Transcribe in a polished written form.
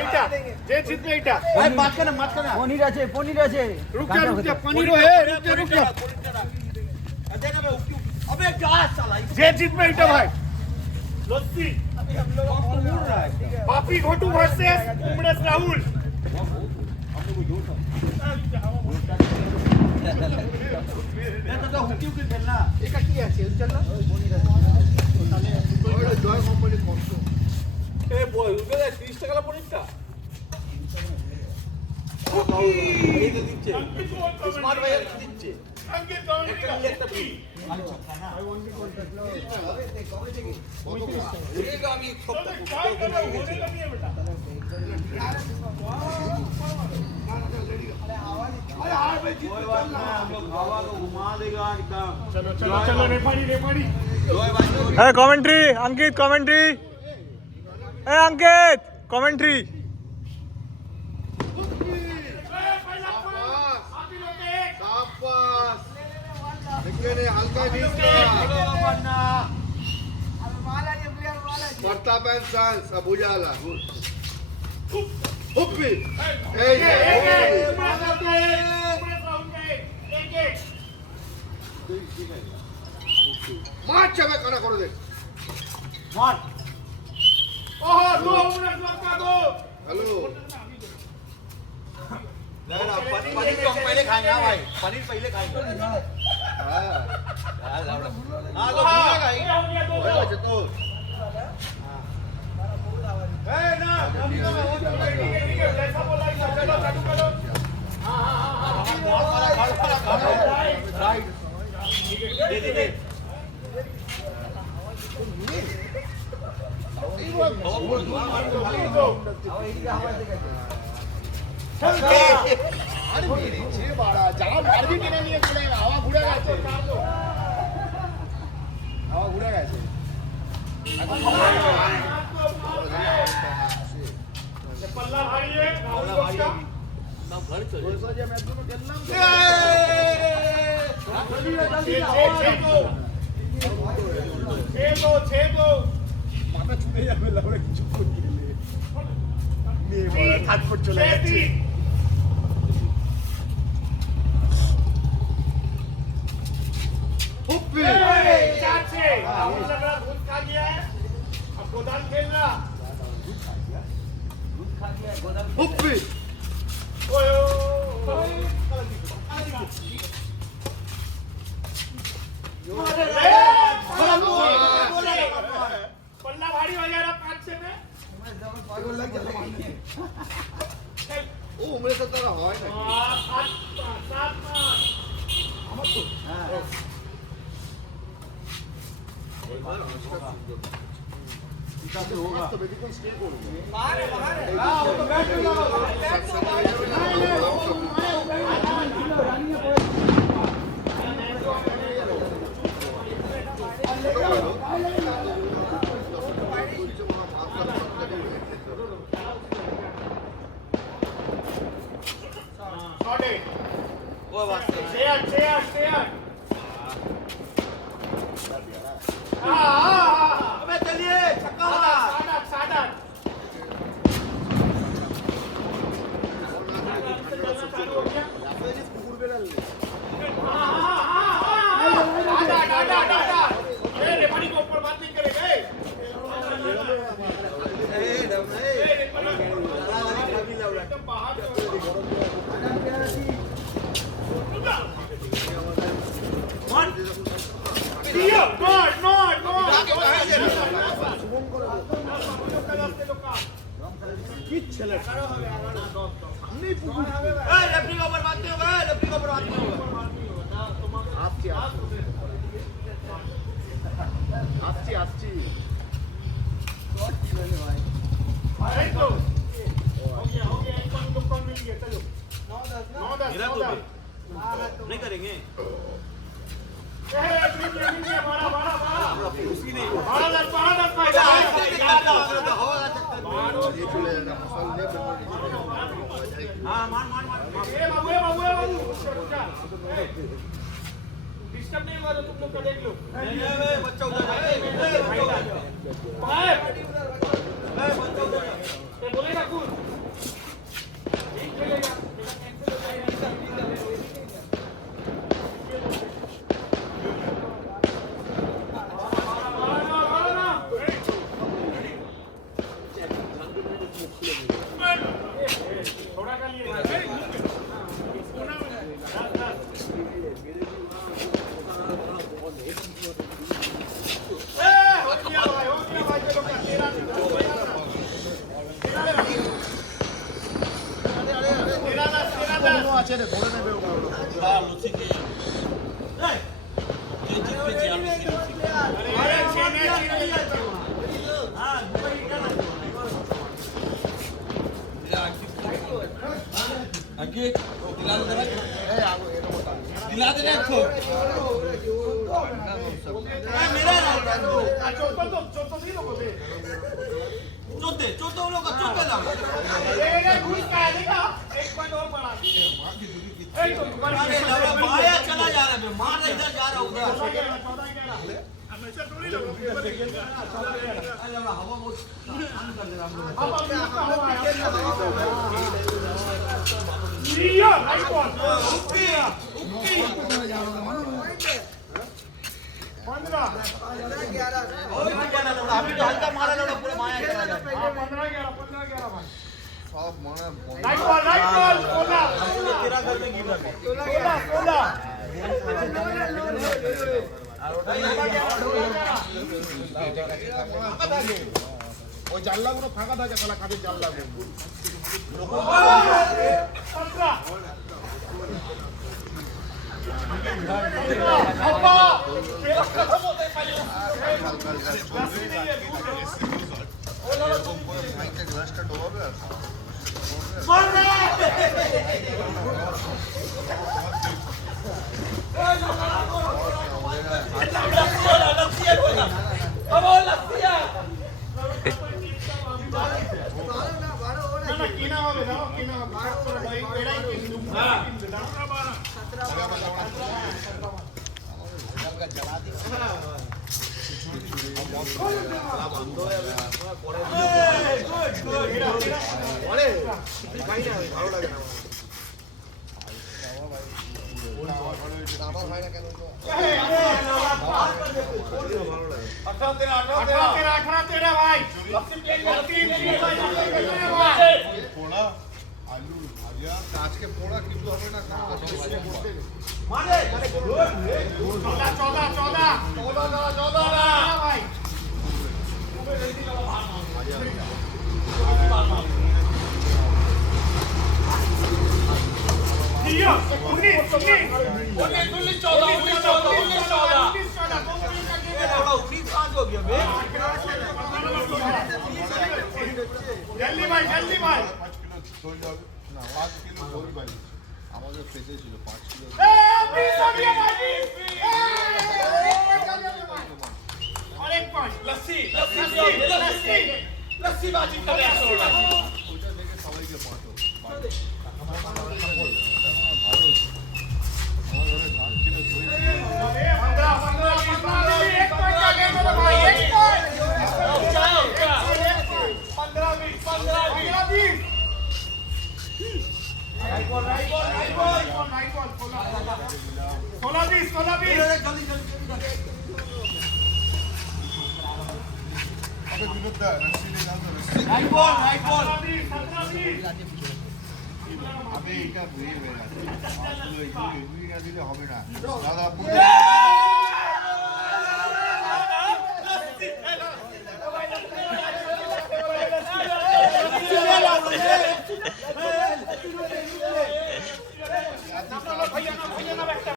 এইটা যে জিতবে এইটা ভাই মাঝখানে পনির আছে রুক যা পনির হে রুক যা अबे क्या साला যে জিতবে এইটা ভাই लस्सी अभी हम लोग को मुड़ रहा है पापी घोटू वर्सेस उमरेश राहुल दादा हुक्की के खेलना এটা কি আছে চলো ওই জয় কোম্পানি কত ए बॉय उधर 30 টাকা পনিরটা এই তো দিচ্ছে স্মার্ট ভাই দিচ্ছে अंकित कमेंट একটা free I want to contact लो होगा আমি काय करो होने लगी है बेटा अरे हां भाई कोई बात नहीं हम लोग हवा को घुमा देगा एकदम चलो चलो चलो रेफरी जोय भाई Hey, commentary, Ankit, commentary. Hey, Ankit, commentary. शाबाश लेकिन हल्का बीच का प्रताप एंड सन्स अबुजाला हुप्पी मार चबे करा करो दे मार ओहो दो उमर का दो हेलो पनीर तो हम पहले खाएंगे ना भाई पनीर पहले खाएंगे हां हां तो भूलेगा ही तो ए ना जैसा बोला चलो चालू करो हां राइट दे আরে মেরেছে বাড়া যারা মারবি টেনে নিয়ে চলে গেল হাওয়া ঘুরে গেছে पल्ला भारी है राहुल का सब घर चले दोस्तों जी मैं दोनों खेलना छे दो माथा छुपे যাবে লাউড়ে কিছু করে দিলে মেয়ে বড় ঠাটপট চলে যাচ্ছে हुप्पी चार से राहुल लग रहा दूध खा गया है अब गोदान खेलना हुप्पी ओए पल्ला भारी हो जा रहा 5 से में ओ उमरे से तो হয় না 7 होगा तो बेबी स्टे करो बाहर हां तो बैठ जाओ वो बात से अबे चलिए छक्का सादा रेफरी को ऊपर बात नहीं करेगा लेफ्टी के ऊपर बात नहीं होगा लेफ्टी के ऊपर बात नहीं होगा आपकी नहीं करेंगे उसी नहीं डिस्टर्ब नहीं होगा तो तुम लोग का देख लो बच्चा उधर बोलेगा कुछ আছে রে, ধরে নেবে ও। বা লুচি কে কে জিতবে যে আমি লুচি আরে চেনে হ্যাঁ দুবাই কেন আগে দিলা দে এই আগো এটা বতা दिला दे रखो मेरा চোদ্দ দিন হবে चौथे लोग चौथे दाम ये घुस का देखा एक पॉइंट और बढ़ा ए तो अरे लगा बाया चला जा रहा है मार इधर जा रहा उधर 14 हमेशा थोड़ी लगो अरे लगा हवा बहुत शांत कर दे रहा हम अब इसका हवा लिया राइट बॉल उक्की 15 और क्या ना अभी तो हल्का मारा लड़ा पूरा माया चला जा 15 11 भाई সব মনে राइट बॉल बोला तेरा घर में गिर रहा बोला ওই জানলাগুলো ফাঁকা থাকে তাহলে কাজের জানলাগুলো এরকম করে মাইকে গ্লাসটা ডোবাবে আর কিনা হবে দাও কিনা ভাই এটাই কিনু আমার হয় না কেন তো 18 ভাই পোড়া আলু ভাজা আজকে পোড়া কিন্তু হবে না मारे 14 ভাই दिया 19 हो गया बे जल्दी भाई 5 কিলো দই যাবে না 5 কিলো দই পাই আমাদের পেতে ছিল 5 কিলো ए 20 हो गया भाई और एक पॉइंट लस्सी बाजी कर रहा है ওইটা দেখে সবাইকে পাঠো ভালো আমার ঘরে 7 কিলো দই 15 एक पॉइंट का गेम है भाई एक पॉइंट 15 20 राइट बॉल 16 আবে বিনোদদা রসিলে দাও তো রসিলে राइट बॉल 20 আবে এটা ভুয়ে বেড়া আসলে এগুলি না দিলে হবে না দাদা